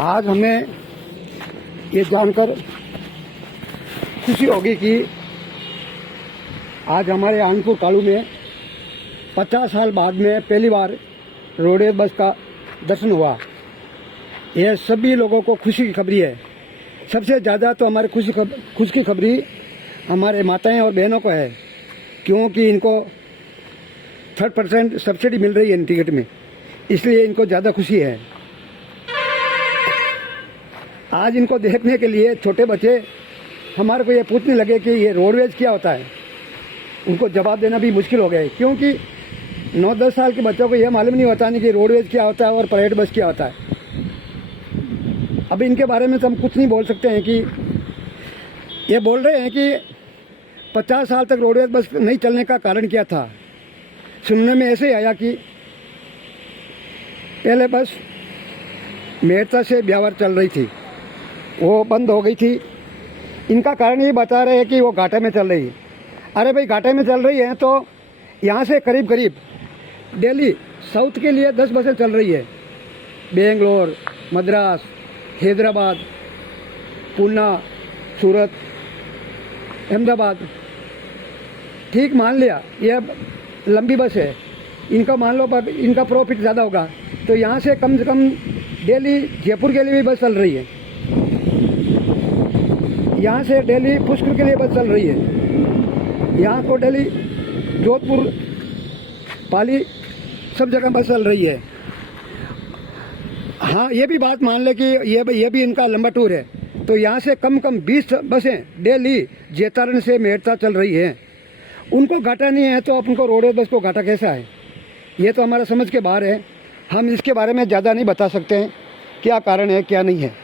आज हमें ये जानकर खुशी होगी कि आज हमारे आनंदपुर कालू में 50 साल बाद में पहली बार रोडवेज बस का दर्शन हुआ। यह सभी लोगों को खुशी की खबरी है। सबसे ज़्यादा तो हमारे खुशी की खबरी हमारे माताएं और बहनों को है, क्योंकि इनको 3% सब्सिडी मिल रही है इन टिकट में, इसलिए इनको ज़्यादा खुशी है। आज इनको देखने के लिए छोटे बच्चे हमारे को ये पूछने लगे कि ये रोडवेज क्या होता है। उनको जवाब देना भी मुश्किल हो गया है, क्योंकि 9-10 साल के बच्चों को यह मालूम नहीं होता नहीं कि रोडवेज क्या होता है और प्राइवेट बस क्या होता है। अब इनके बारे में तो हम कुछ नहीं बोल सकते हैं कि ये बोल रहे हैं कि 50 साल तक रोडवेज बस नहीं चलने का कारण क्या था। सुनने में ऐसे ही आया कि पहले बस मेरठा से ब्यावर चल रही थी, वो बंद हो गई थी। इनका कारण ये बता रहे हैं कि वो घाटे में चल रही है। अरे भाई, घाटे में चल रही है तो यहाँ से करीब करीब दिल्ली साउथ के लिए 10 बसें चल रही है। बेंगलोर, मद्रास, हैदराबाद, पूना, सूरत, अहमदाबाद, ठीक मान लिया ये लंबी बस है। इनका मान लो पर इनका प्रॉफिट ज़्यादा होगा, तो यहाँ से कम दिल्ली जयपुर के लिए भी बस चल रही है। यहाँ से दिल्ली पुष्कर के लिए बस चल रही है। यहाँ को दिल्ली जोधपुर, पाली, सब जगह बस चल रही है। हाँ, ये भी बात मान ले कि ये भी इनका लंबा टूर है, तो यहाँ से कम 20 बसें दिल्ली जैतारण से मेरठा चल रही हैं। उनको घाटा नहीं है तो अपन को रोडवेज बस को घाटा कैसा है, ये तो हमारा समझ के बाहर है। हम इसके बारे में ज़्यादा नहीं बता सकते हैं क्या कारण है क्या नहीं है।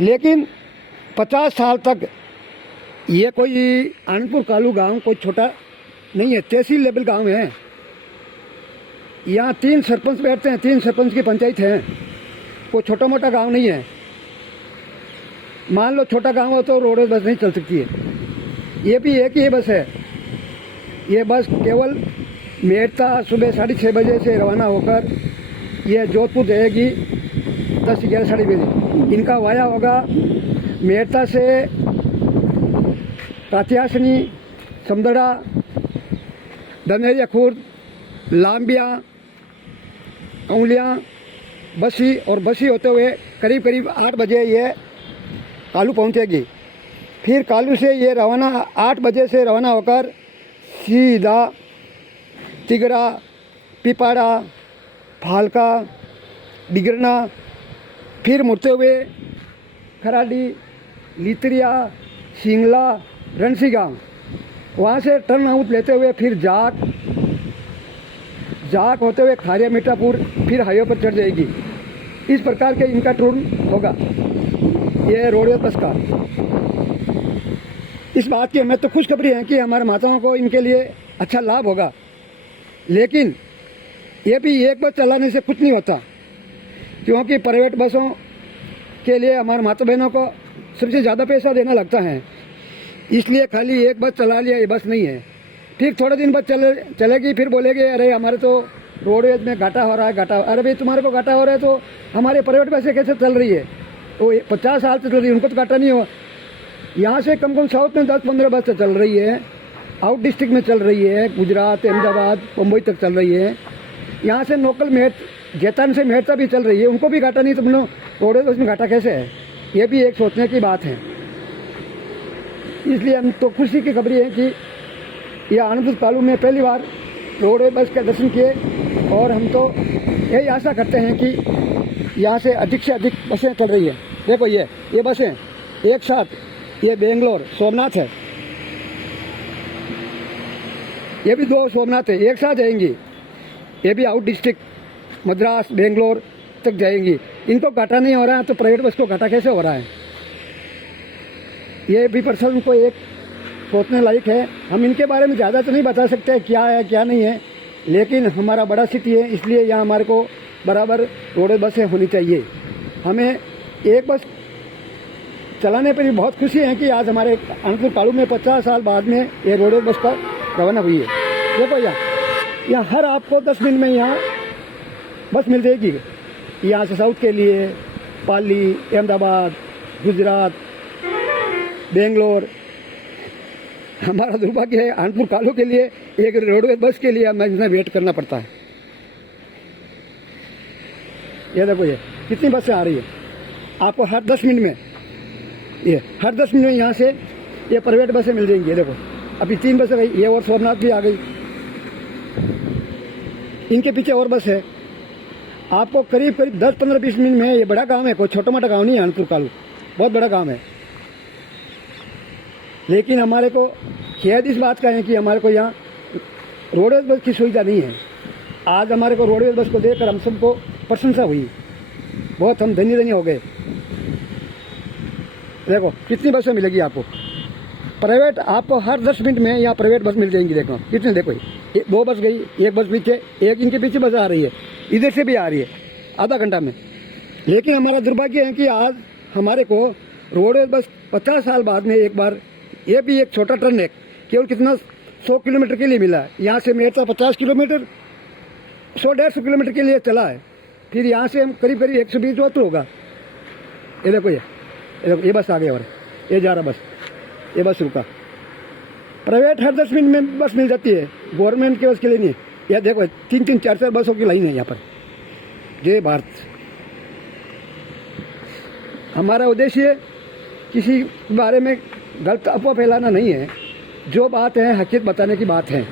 लेकिन 50 साल तक ये कोई आनंदपुर कालू गांव कोई छोटा नहीं है, तहसील लेवल गांव है। यहाँ 3 सरपंच बैठते हैं, 3 सरपंच की पंचायत है, कोई छोटा मोटा गांव नहीं है। मान लो छोटा गांव हो तो रोडवेज बस नहीं चल सकती है। ये भी एक ही बस है। ये बस केवल मेरठा सुबह 6:30 बजे से रवाना होकर ये जोधपुर जाएगी 10-11 साढ़े बजे। इनका वाया होगा मेरठा से कातियासनी, समदड़ा, दमेरिया खुर्द, लांबिया, कंवलिया, बसी, और बसी होते हुए करीब 8 बजे ये कालू पहुंचेगी। फिर कालू से ये रवाना 8 बजे से रवाना होकर सीधा तिगरा, पिपाड़ा, फालका, डिगरना, फिर मुड़ते हुए खराडी, लितरिया, सिंगला, रणसी गाँव, वहाँ से टर्न आउट लेते हुए फिर जाक होते हुए खारिया मीठापुर, फिर हाईवे पर चढ़ जाएगी। इस प्रकार के इनका टूर होगा ये रोडवेज बस का। इस बात की हमें तो खुशखबरी है कि हमारे माताओं को इनके लिए अच्छा लाभ होगा। लेकिन ये भी एक बस चलाने से कुछ नहीं होता, क्योंकि प्राइवेट बसों के लिए हमारे माता बहनों को सबसे ज़्यादा पैसा देना लगता है। इसलिए खाली एक बस चला लिया ये बस नहीं है। फिर थोड़े दिन बाद चलेगी, फिर बोलेंगे अरे हमारे तो रोडवेज में घाटा हो रहा है, घाटा। अरे भाई, तुम्हारे को घाटा हो रहा है तो हमारे प्राइवेट बसें कैसे चल रही है? तो 50 साल से चल रही है, उनको तो घाटा नहीं हो। यहाँ से कम साउथ में 10-15 बस चल रही है, आउट डिस्ट्रिक्ट में चल रही है, गुजरात, अहमदाबाद, मुंबई तक चल रही है। यहाँ से लोकल जैतान से मेरठा भी चल रही है, उनको भी घाटा नहीं, तुम लोग रोडवेज बस में घाटा कैसे है? ये भी एक सोचने की बात है। इसलिए हम तो खुशी की खबरी है कि ये आनंदपुर कालू में पहली बार रोडवेज बस के दर्शन किए, और हम तो यही आशा करते हैं कि यहाँ से अधिक बसें चल रही है। देखो ये बसें एक साथ, ये बेंगलोर सोमनाथ है, ये भी 2 सोमनाथ है, एक साथ जाएंगी। ये भी आउट डिस्ट्रिक्ट मद्रास, बेंगलोर तक जाएंगी। इनको घाटा नहीं हो रहा है तो प्राइवेट बस को घाटा कैसे हो रहा है? ये भी प्रश्न को एक सोचने लायक है। हम इनके बारे में ज़्यादा तो नहीं बता सकते क्या है क्या नहीं है, लेकिन हमारा बड़ा सिटी है, इसलिए यहाँ हमारे को बराबर रोडवेज बसें होनी चाहिए। हमें एक बस चलाने पर भी बहुत खुशी है कि आज हमारे आनंदपुर कालू में 50 साल बाद में ये रोडवेज बस का रवाना हुई है। देखो यहाँ हर आपको 10 मिनट में यहाँ बस मिल जाएगी। यहाँ से साउथ के लिए, पाली, अहमदाबाद, गुजरात, बेंगलोर। हमारा दुर्भाग्य है आनंदपुर कालू के लिए एक रोडवेज बस के लिए हमें वेट करना पड़ता है। ये देखो ये कितनी बसें आ रही है आपको हर 10 मिनट में, ये हर 10 मिनट में यहाँ से ये प्राइवेट बसें मिल जाएंगी। ये देखो अभी 3 बसें गई, ये और सोमनाथ भी आ गई, इनके पीछे और बस है। आपको करीब करीब 10-15-20 मिनट में, ये बड़ा काम है, कोई छोटा मोटा काम नहीं है आनंदपुर कालू, बहुत बड़ा काम है। लेकिन हमारे को खेद इस बात का है कि हमारे को यहाँ रोडवेज बस की सुविधा नहीं है। आज हमारे को रोडवेज बस को देखकर हम सबको प्रशंसा हुई, बहुत हम धन्य हो गए। देखो कितनी बसें मिलेगी आपको प्राइवेट, आपको हर 10 मिनट में यहाँ प्राइवेट बस मिल जाएंगी। देखो कितनी, देखो 2 बस गई, एक बस पीछे, एक इनके पीछे बस आ रही है, इधर से भी आ रही है आधा घंटा में। लेकिन हमारा दुर्भाग्य है कि आज हमारे को रोडवेज बस 50 साल बाद में एक बार, ये भी एक छोटा ट्रेन है, केवल कितना 100 किलोमीटर के लिए मिला है। यहाँ से मेरठा 50 किलोमीटर, 100-150 किलोमीटर के लिए चला है। फिर यहाँ से हम करीब करीब 120 जोधपुर होगा। ये देखो ये बस आ गई और ये जा रहा बस, ये बस रुका। प्राइवेट हर 10 मिनट में बस मिल जाती है, गवर्नमेंट की बस के लिए नहीं। यह देखो 3-3, 4-4 बसों की लाइन है यहाँ पर। जय भारत। हमारा उद्देश्य किसी बारे में गलत अफवाह फैलाना नहीं है, जो बात है हकीकत बताने की बात है।